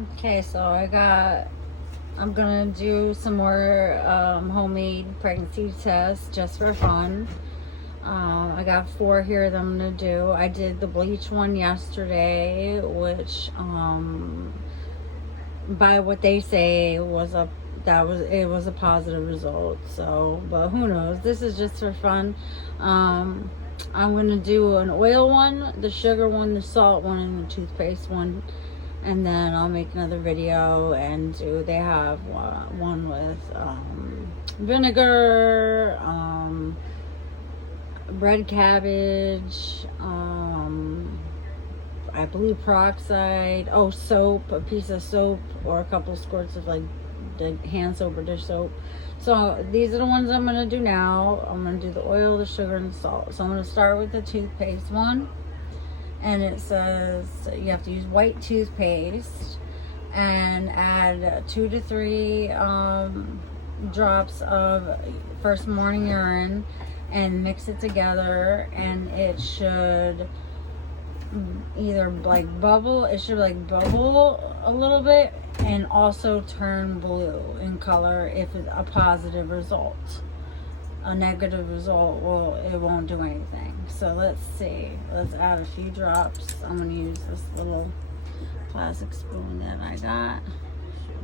Okay, so I'm gonna do some more homemade pregnancy tests just for fun. I got 4 here that I'm gonna do. I did the bleach one yesterday, which by what they say it was a positive result. So, but who knows? This is just for fun. I'm gonna do an oil one, the sugar one, the salt one, and the toothpaste one, and then I'll make another video and do. They have one with vinegar, red cabbage, I believe peroxide, soap, a piece of soap, or a couple squirts of like the hand soap or dish soap. So these are the ones I'm gonna do now. I'm gonna do the oil, the sugar, and the salt. So I'm gonna start with the toothpaste one, and it says you have to use white toothpaste and add 2 to 3 drops of first morning urine and mix it together, and it should either bubble a little bit and also turn blue in color if it's a positive result. A negative result, it won't do anything. So let's see. Let's add a few drops. I'm going to use this little plastic spoon that I got.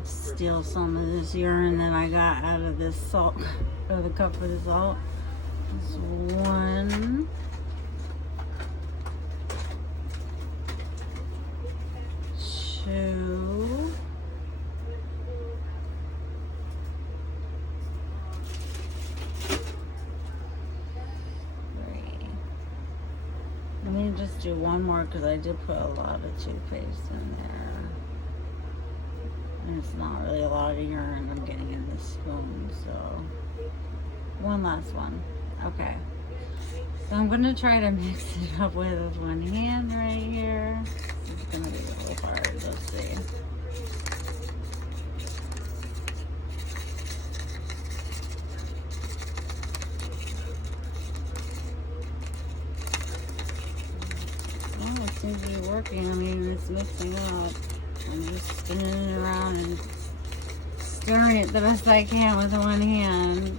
Steal some of this urine that I got out of this salt, of the cup of the salt. This 1, 2, 3. Let me just do one more because I did put a lot of toothpaste in there. And it's not really a lot of urine I'm getting in this spoon, so one last one. Okay. So I'm gonna try to mix it up with one hand right here. It's gonna be a little hard. Let's see. Well, it seems to be working. I mean, it's mixing up. I'm just spinning it around and stirring it the best I can with one hand.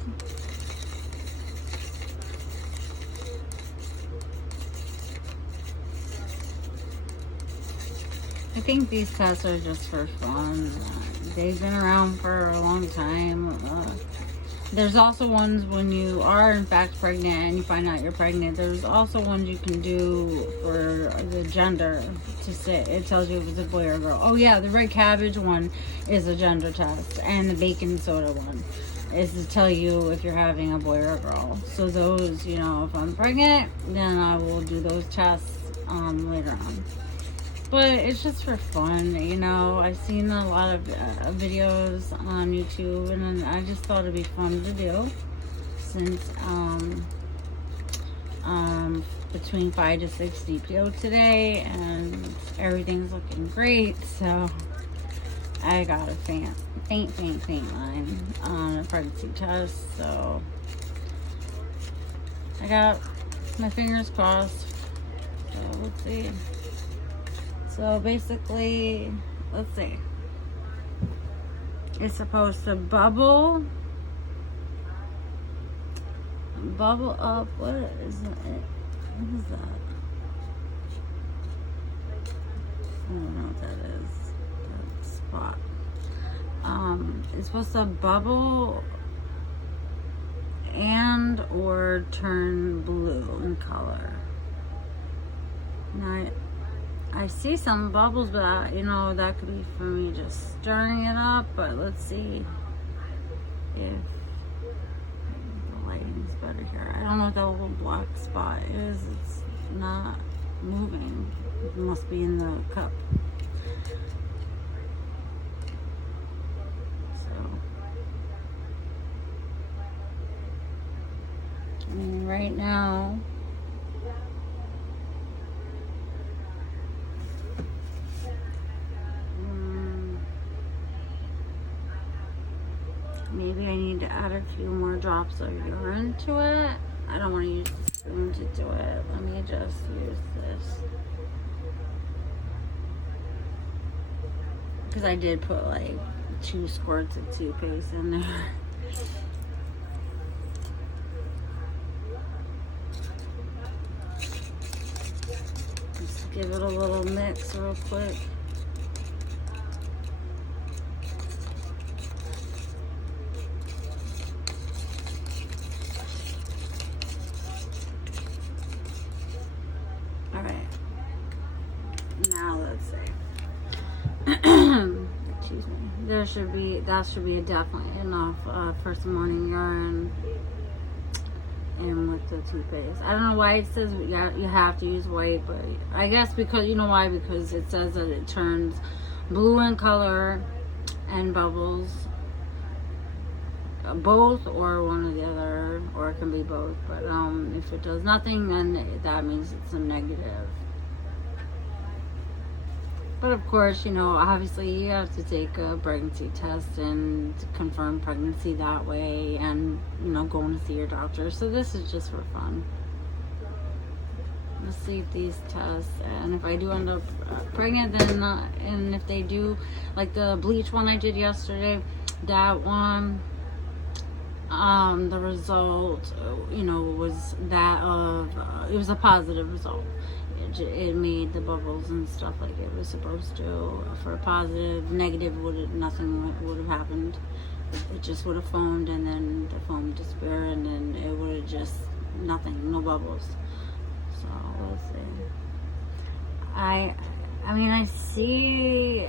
I think these tests are just for fun. They've been around for a long time. There's also ones when you are in fact pregnant and you find out you're pregnant. There's also ones you can do for the gender to say it tells you if it's a boy or a girl. Oh yeah, the red cabbage one is a gender test, and the baking soda one is to tell you if you're having a boy or a girl. So those, if I'm pregnant, then I will do those tests later on. But it's just for fun, I've seen a lot of videos on YouTube, and I just thought it'd be fun to do since between 5 to 6 DPO today, and everything's looking great. So I got a faint line on a pregnancy test. So I got my fingers crossed. So let's see. So basically, let's see. It's supposed to bubble up. What is it? What is that? I don't know what that is. That spot. It's supposed to bubble and or turn blue in color. Now, I see some bubbles, but that could be for me just stirring it up. But let's see if the lighting's better here. I don't know what that little black spot is. It's not moving. It must be in the cup. So, I mean, right now, maybe I need to add a few more drops of urine to it. I don't want to use the spoon to do it. Let me just use this. because I did put like 2 squirts of toothpaste in there. Just give it a little mix real quick. All right. Now let's see. Excuse me. That should be definitely enough for some morning urine and with the toothpaste. I don't know why it says you have to use white, but I guess because, you know why? Because it says that it turns blue in color and bubbles. Both or one or the other, or it can be both. But if it does nothing, then that means it's a negative. But of course, you know, obviously you have to take a pregnancy test and confirm pregnancy that way, and, you know, going to see your doctor. So this is just for fun. Let's see if these tests, and if I do end up pregnant, then and if they do, like the bleach one I did yesterday, that one, the result, you know, was that of it was a positive result. It made the bubbles and stuff like it was supposed to. For a positive, negative, nothing would have happened. It just would have foamed, and then the foam disappeared, and then it would have just nothing, no bubbles. So let's see. I mean, I see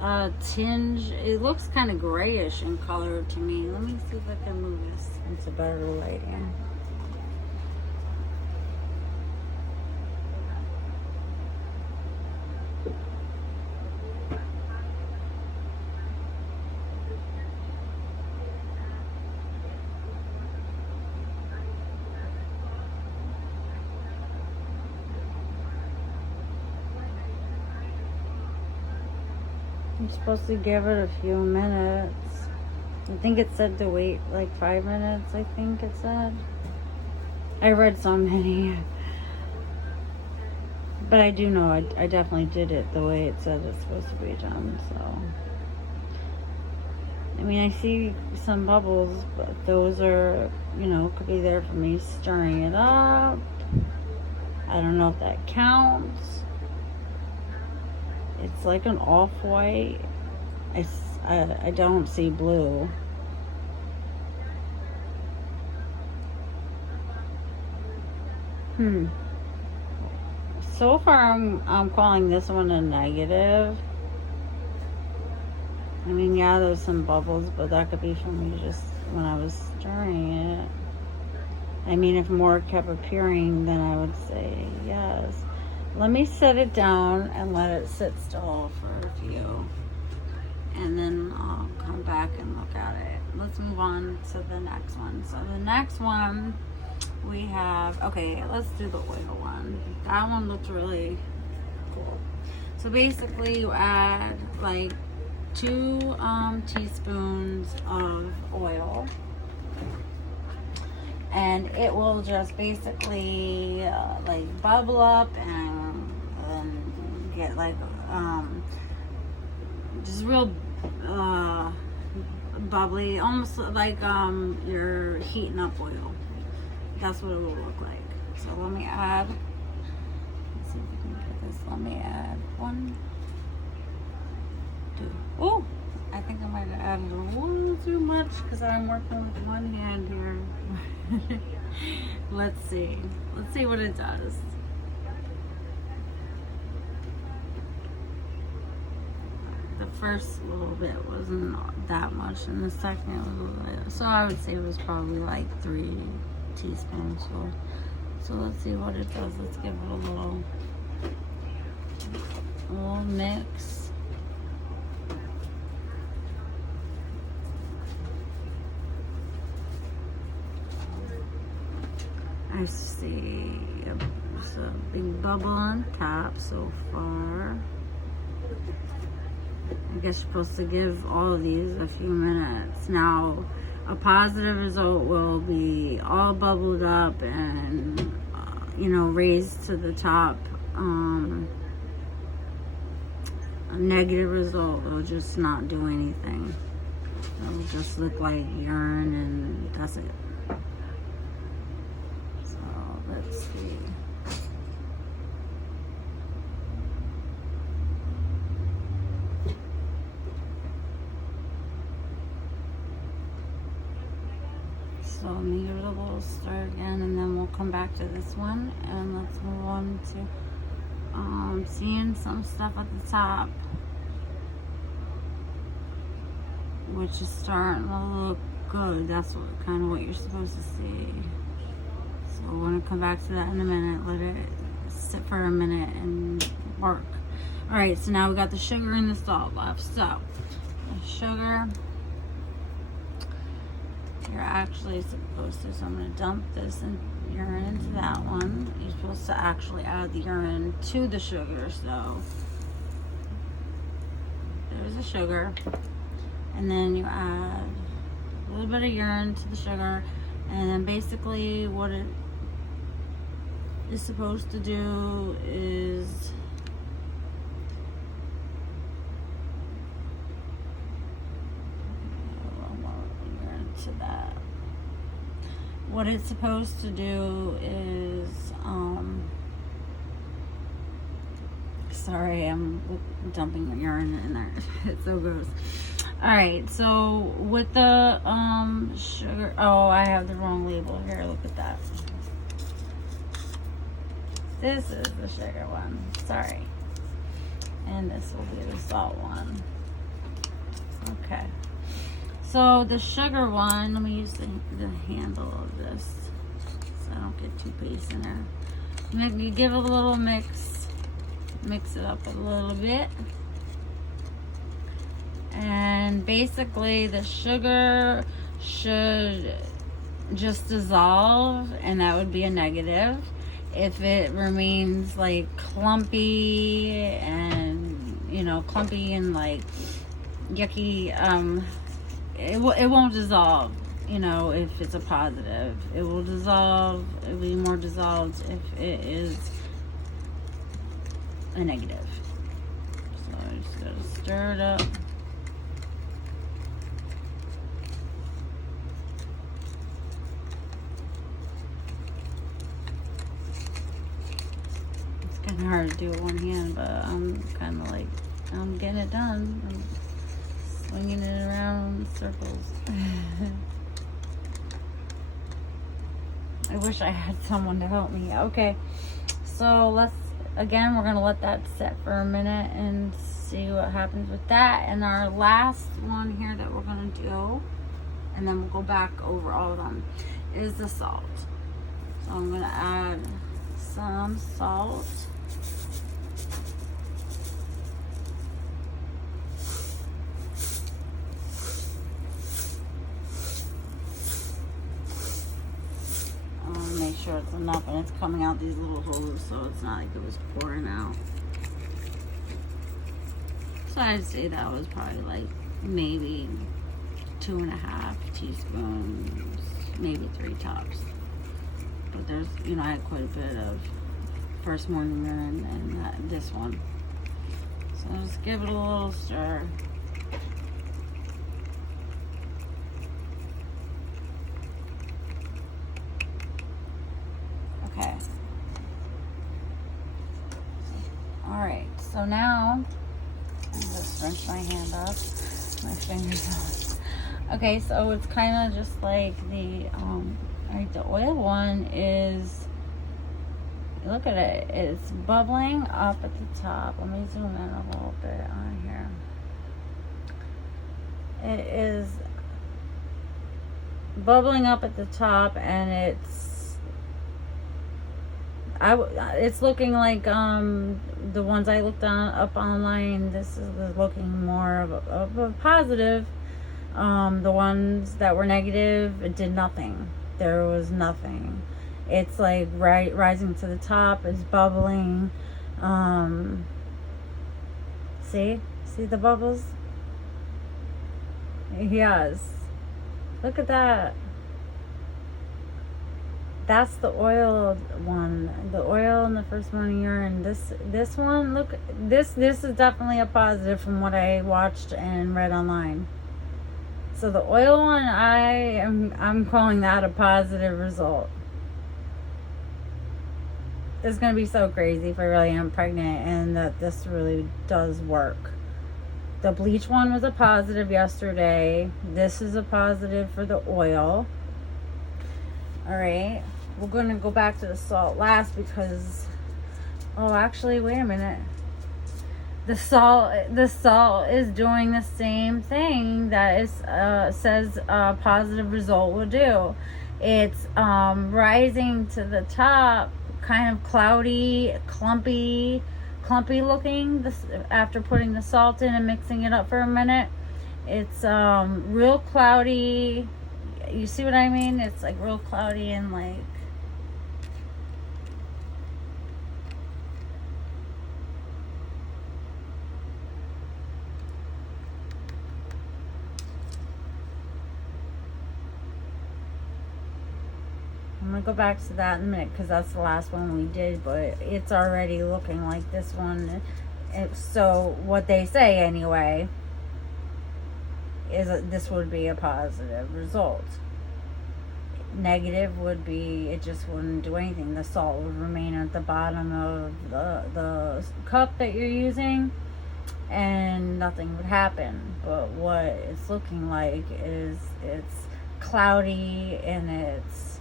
a tinge. It looks kind of grayish in color to me. Let me see if I can move this. It's a better lighting. I'm supposed to give it a few minutes. I think it said to wait like 5 minutes, I think it said. I read so many. But I do know I definitely did it the way it said it's supposed to be done, so. I mean, I see some bubbles, but those are, you know, could be there for me stirring it up. I don't know if that counts. It's like an off-white. I don't see blue. So far, I'm calling this one a negative. I mean, yeah, there's some bubbles, but that could be from me just when I was stirring it. I mean, if more kept appearing, then I would say yes. Let me set it down and let it sit still for a few. And then I'll come back and look at it. Let's move on to the next one. So the next one we have, okay, let's do the oil one. That one looks really cool. So basically you add like 2 teaspoons of oil. And it will just basically like bubble up and get like just real bubbly, almost like you're heating up oil. That's what it will look like. So let me add. Let's see if we can get this. Let me add 1, 2. Oh, I think I might have added a little too much because I'm working with one hand here. Let's see what it does. The first little bit wasn't that much, and the second was a little bit. So I would say it was probably like 3 teaspoons. So let's see what it does. Let's give it a little mix. I see there's a big bubble on top so far. I guess you're supposed to give all of these a few minutes. Now, a positive result will be all bubbled up and, you know, raised to the top. a negative result. It'll just not do anything. It'll just look like urine and that's it. So let's see. So I'm gonna give it a little stir again, and then we'll come back to this one, and let's move on to seeing some stuff at the top, which is starting to look good. That's kind of what you're supposed to see. So we're gonna come back to that in a minute. Let it sit for a minute and work. All right, so now we got the sugar and the salt left. So the sugar, you're actually supposed to, so I'm going to dump this urine into that one. You're supposed to actually add the urine to the sugar. So there's the sugar, and then you add a little bit of urine to the sugar, and then basically what it is supposed to do is that. What it's supposed to do is sorry, I'm dumping urine in there. It's so gross. Alright, so with the sugar, oh, I have the wrong label here. Look at that. This is the sugar one. Sorry. And this will be the salt one. Okay. So the sugar one, let me use the handle of this so I don't get too paste in there. You give it a little mix it up a little bit. And basically the sugar should just dissolve, and that would be a negative. If it remains like clumpy and, you know, clumpy and like yucky, it won't dissolve, you know, if it's a positive. It will dissolve, it'll be more dissolved if it is a negative. So I just gotta stir it up. It's kind of hard to do with one hand, but I'm kind of like, I'm getting it done. I'm swinging it around in circles. I wish I had someone to help me. Okay, so we're gonna let that set for a minute and see what happens with that. And our last one here that we're gonna do, and then we'll go back over all of them, is the salt. So I'm gonna add some salt. Make sure it's enough, and it's coming out these little holes, so it's not like it was pouring out. So I'd say that was probably like maybe 2.5 teaspoons, maybe 3 tops. But there's, you know, I had quite a bit of first morning urine and this one. So just give it a little stir. Okay. Alright, so now I'll just rinse my hand off, my fingers off. Okay, so it's kind of just like the alright, the oil one is, look at it, it's bubbling up at the top. Let me zoom in a little bit on here. It is bubbling up at the top, and it's looking like the ones I looked up online. This is looking more of a positive. The ones that were negative, it did nothing. There was nothing. It's like rising to the top, it's bubbling. See the bubbles? Yes, look at that. That's the oil one. The oil in the first morning urine. This one, look, this is definitely a positive from what I watched and read online. So the oil one, I'm calling that a positive result. It's gonna be so crazy if I really am pregnant and that this really does work. The bleach one was a positive yesterday. This is a positive for the oil. All right, we're going to go back to the salt last because, oh, actually, wait a minute. The salt is doing the same thing that is says a positive result will do. It's rising to the top, kind of cloudy, clumpy looking. This after putting the salt in and mixing it up for a minute, it's real cloudy. You see what I mean? It's like real cloudy and like I'm gonna go back to that in a minute because that's the last one we did, but it's already looking like this one. So what they say anyway is that this would be a positive result. Negative would be it just wouldn't do anything. The salt would remain at the bottom of the cup that you're using and nothing would happen. But what it's looking like is it's cloudy and it's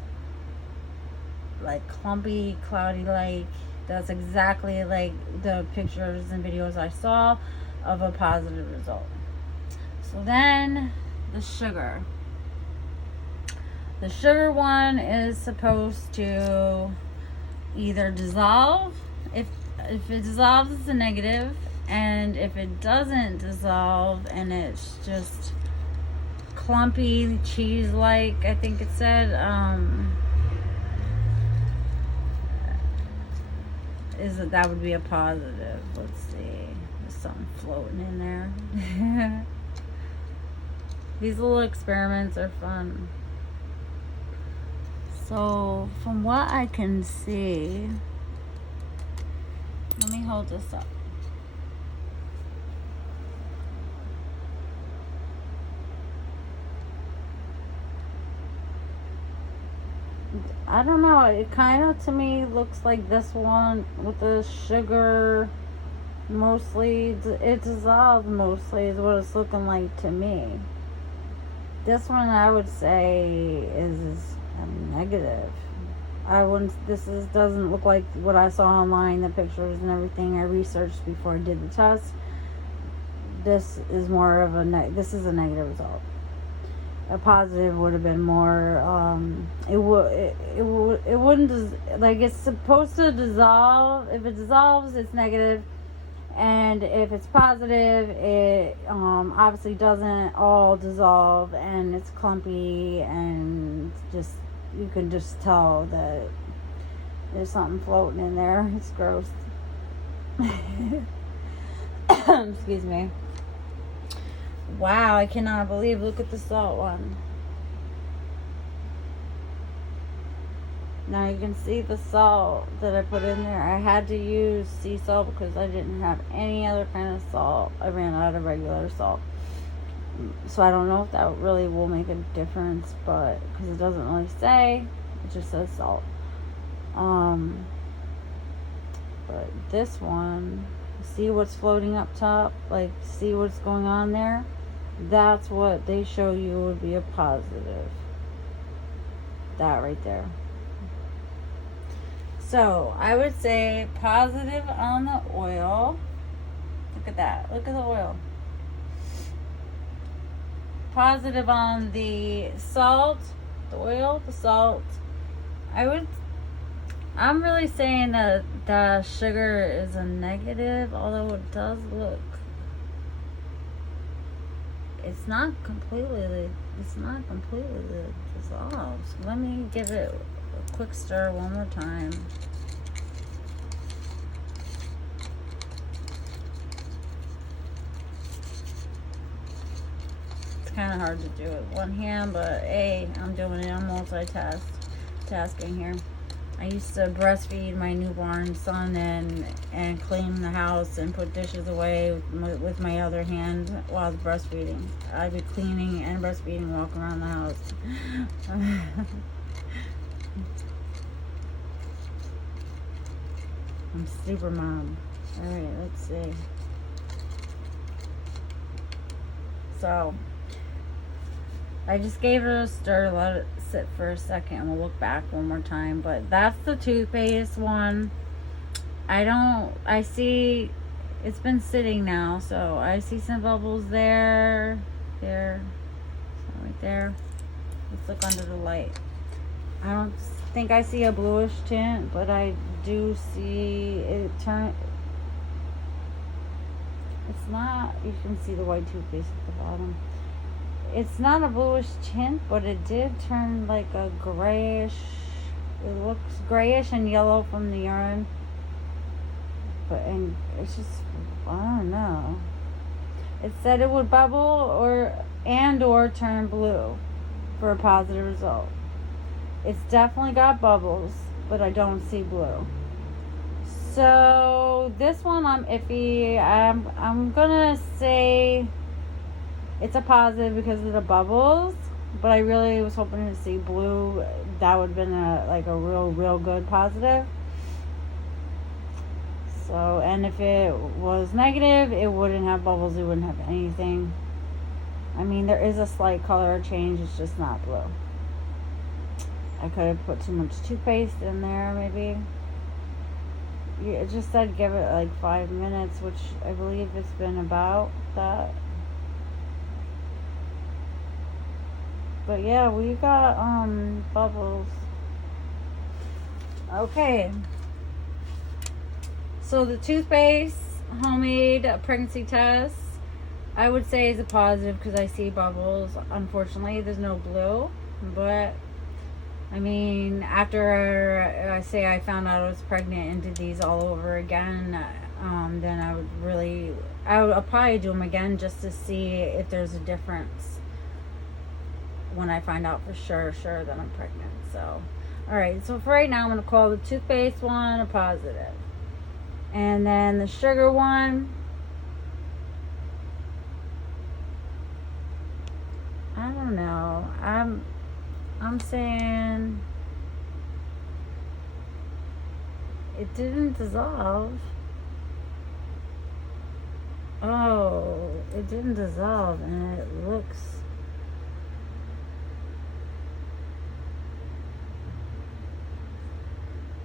like clumpy, cloudy like. That's exactly like the pictures and videos I saw of a positive result. So then the sugar. The sugar one is supposed to either dissolve. If it dissolves, it's a negative, and if it doesn't dissolve and it's just clumpy, cheese-like, I think it said, that would be a positive. Let's see. There's something floating in there. These little experiments are fun. So, from what I can see, let me hold this up. I don't know, it kind of to me looks like this one with the sugar mostly, it dissolved mostly is what it's looking like to me. This one I would say is a negative. Doesn't look like what I saw online, the pictures and everything I researched before I did the test. This is more of this is a negative result. A positive would have been more, it wouldn't, like, it's supposed to dissolve. If it dissolves, it's negative. And if it's positive, it obviously doesn't all dissolve and it's clumpy and just, you can just tell that there's something floating in there. It's gross. Excuse me. Wow, I cannot believe, look at the salt one. Now you can see the salt that I put in there. I had to use sea salt because I didn't have any other kind of salt. I ran out of regular salt. So I don't know if that really will make a difference, but because it doesn't really say, it just says salt. But this one, see what's floating up top? Like, see what's going on there? That's what they show you would be a positive. That right there. So, I would say positive on the oil. Look at that. Look at the oil. Positive on the salt. The oil, the salt. I'm really saying that the sugar is a negative, although it does look, it's not completely dissolved. So let me give it a quick stir one more time. It's kind of hard to do with one hand, but hey, I'm doing it on multitask. multitasking here. I used to breastfeed my newborn son and clean the house and put dishes away with my other hand while I was breastfeeding. I'd be cleaning and breastfeeding, walking around the house. I'm super mom. Alright, let's see. So, I just gave it a stir, let it sit for a second, and we'll look back one more time. But that's the toothpaste one. I see, it's been sitting now, so I see some bubbles there, so right there. Let's look under the light. I don't think I see a bluish tint, but I do see it turn. It's not, you can see the white toothpaste at the bottom. It's not a bluish tint, but it did turn like a grayish. It looks grayish and yellow from the urine. And it's just, I don't know. It said it would bubble or turn blue for a positive result. It's definitely got bubbles, but I don't see blue. So this one I'm iffy. I'm gonna say it's a positive because of the bubbles, but I really was hoping to see blue. That would have been a real good positive. So, and if it was negative, it wouldn't have bubbles, it wouldn't have anything. I mean, there is a slight color change, it's just not blue. I could have put too much toothpaste in there, maybe. Yeah, it just said give it like 5 minutes, which I believe it's been about that. But yeah, we got bubbles. Okay. So the toothpaste homemade pregnancy test, I would say is a positive because I see bubbles. Unfortunately, there's no blue, but I mean, after I say I found out I was pregnant and did these all over again, then I'll probably do them again just to see if there's a difference when I find out for sure that I'm pregnant. So, all right. So for right now, I'm gonna call the toothpaste one a positive, and then the sugar one, I don't know. I'm saying it didn't dissolve. Oh, it didn't dissolve, and it looks.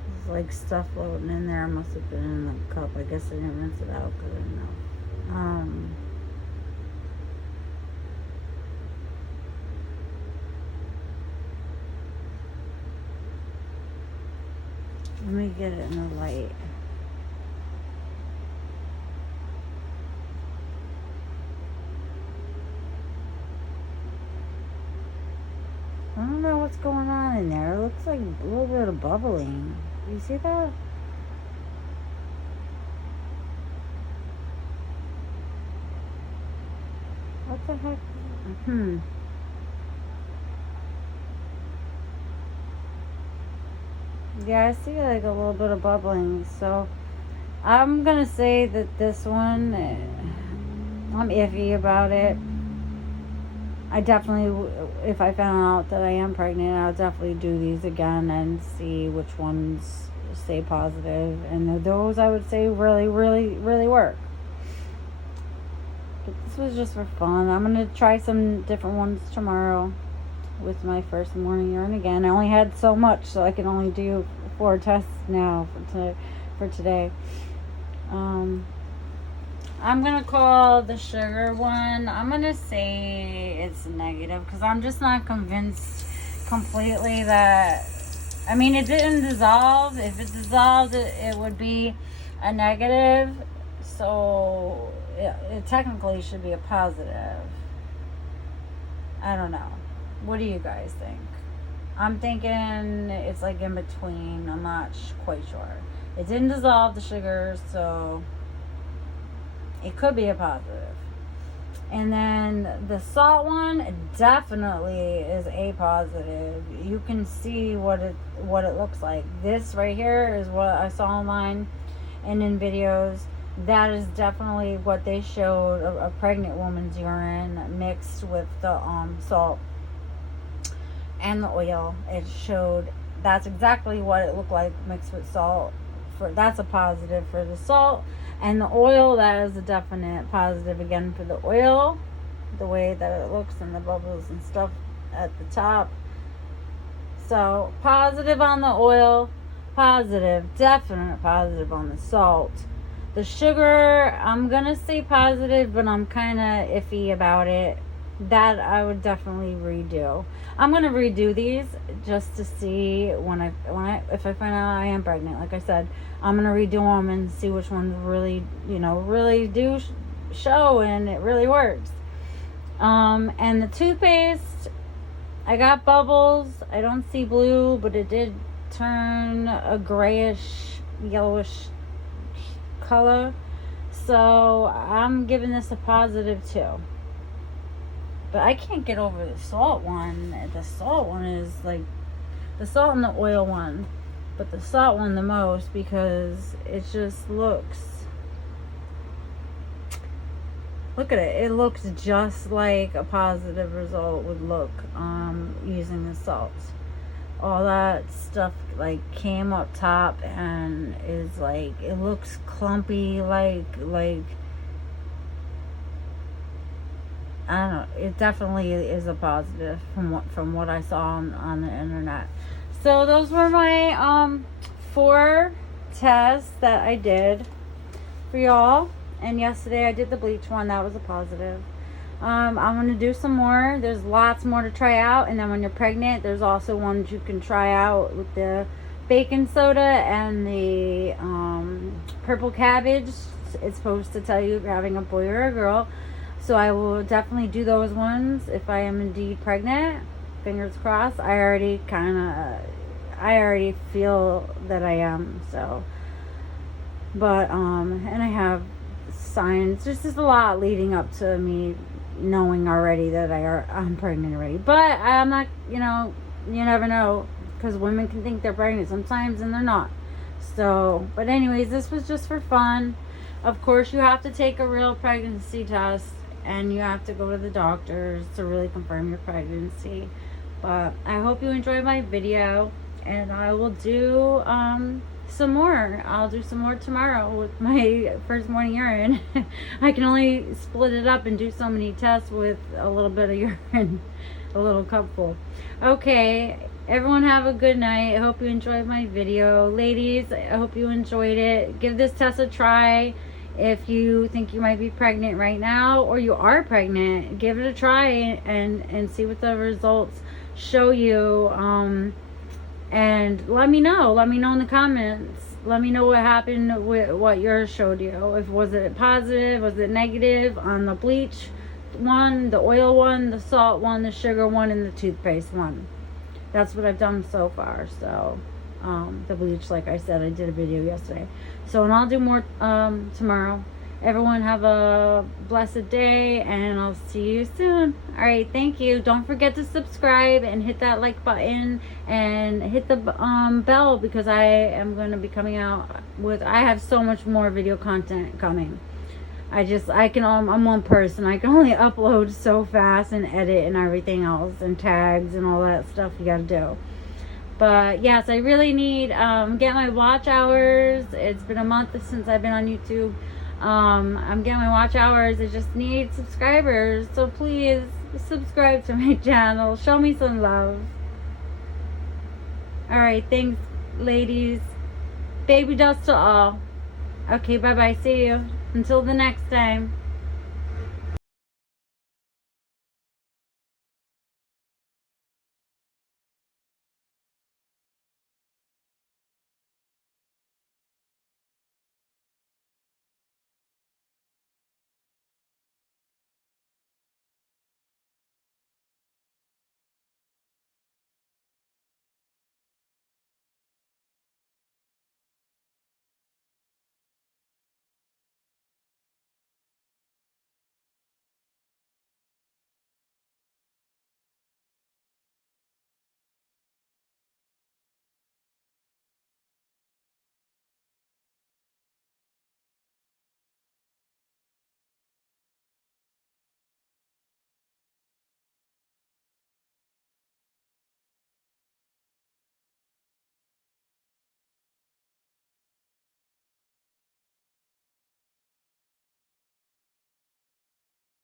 There's like stuff floating in there. It must have been in the cup. I guess I didn't rinse it out good enough. Let me get it in the light. I don't know what's going on in there. It looks like a little bit of bubbling. You see that? What the heck? Yeah, I see like a little bit of bubbling. So I'm gonna say that this one, I'm iffy about it. I definitely, if I found out that I am pregnant, I'll definitely do these again and see which ones stay positive. And those I would say really work. But this was just for fun. I'm going to try some different ones tomorrow with my first morning urine again. I only had so much, so I can only do 4 tests now for today. I'm going to call the sugar one. I'm going to say it's negative because I'm just not convinced completely that, I mean, it didn't dissolve. If it dissolved, it would be a negative. So it technically should be a positive. I don't know. What do you guys think? I'm thinking it's like in between. I'm not quite sure. It didn't dissolve the sugar, so it could be a positive. And then the salt one definitely is A positive. You can see what it looks like. This right here is what I saw online and in videos. That is definitely what they showed, a pregnant woman's urine mixed with the salt and the oil. It showed that's exactly what it looked like mixed with salt. That's a positive for the salt. And the oil, that is a definite positive again for the oil. The way that it looks and the bubbles and stuff at the top. So, positive on the oil. Positive, definite positive on the salt. The sugar, I'm going to say positive, but I'm kind of iffy about it. That I would definitely redo. I'm going to redo these just to see if I find out I am pregnant. Like I said, I'm going to redo them and see which ones really, really do show and it really works. And the toothpaste, I got bubbles. I don't see blue, but it did turn a grayish, yellowish color. So I'm giving this a positive too. But I can't get over the salt one. The salt one is like the salt and the oil one. But the salt one the most because it just looks. Look at it. It looks just like a positive result would look using the salt. All that stuff like came up top and is like, it looks clumpy like I don't know. It definitely is a positive from what I saw on the internet. So those were my 4 tests that I did for y'all. And yesterday I did the bleach one. That was a positive. I'm going to do some more. There's lots more to try out. And then when you're pregnant, there's also ones you can try out with the baking soda and the purple cabbage. It's supposed to tell you if you're having a boy or a girl. So I will definitely do those ones if I am indeed pregnant. Fingers crossed. I already feel that I am. So, but and I have signs. There's just a lot leading up to me knowing already that I'm pregnant already. But I'm not. You never know because women can think they're pregnant sometimes and they're not. So, but anyways, this was just for fun. Of course, you have to take a real pregnancy test. And you have to go to the doctors to really confirm your pregnancy. But I hope you enjoyed my video. And I will do some more. I'll do some more tomorrow with my first morning urine. I can only split it up and do so many tests with a little bit of urine. A little cupful. Okay. Everyone have a good night. I hope you enjoyed my video. Ladies, I hope you enjoyed it. Give this test a try. If you think you might be pregnant right now or you are pregnant, give it a try and see what the results show you. And let me know. Let me know in the comments. Let me know what happened with what yours showed you. Was it positive? Was it negative on the bleach one, the oil one, the salt one, the sugar one, and the toothpaste one. That's what I've done so far. So the bleach, like I said, I did a video yesterday. So, and I'll do more tomorrow. Everyone have a blessed day, and I'll see you soon. All right, thank you. Don't forget to subscribe and hit that like button and hit the bell because I am going to be coming out with, I have so much more video content coming. I'm one person. I can only upload so fast and edit and everything else and tags and all that stuff you got to do. But yes, I really need get my watch hours. It's been a month since I've been on YouTube. I'm getting my watch hours. I just need subscribers. So please subscribe to my channel. Show me some love. Alright, thanks ladies. Baby dust to all. Okay, bye bye. See you. Until the next time.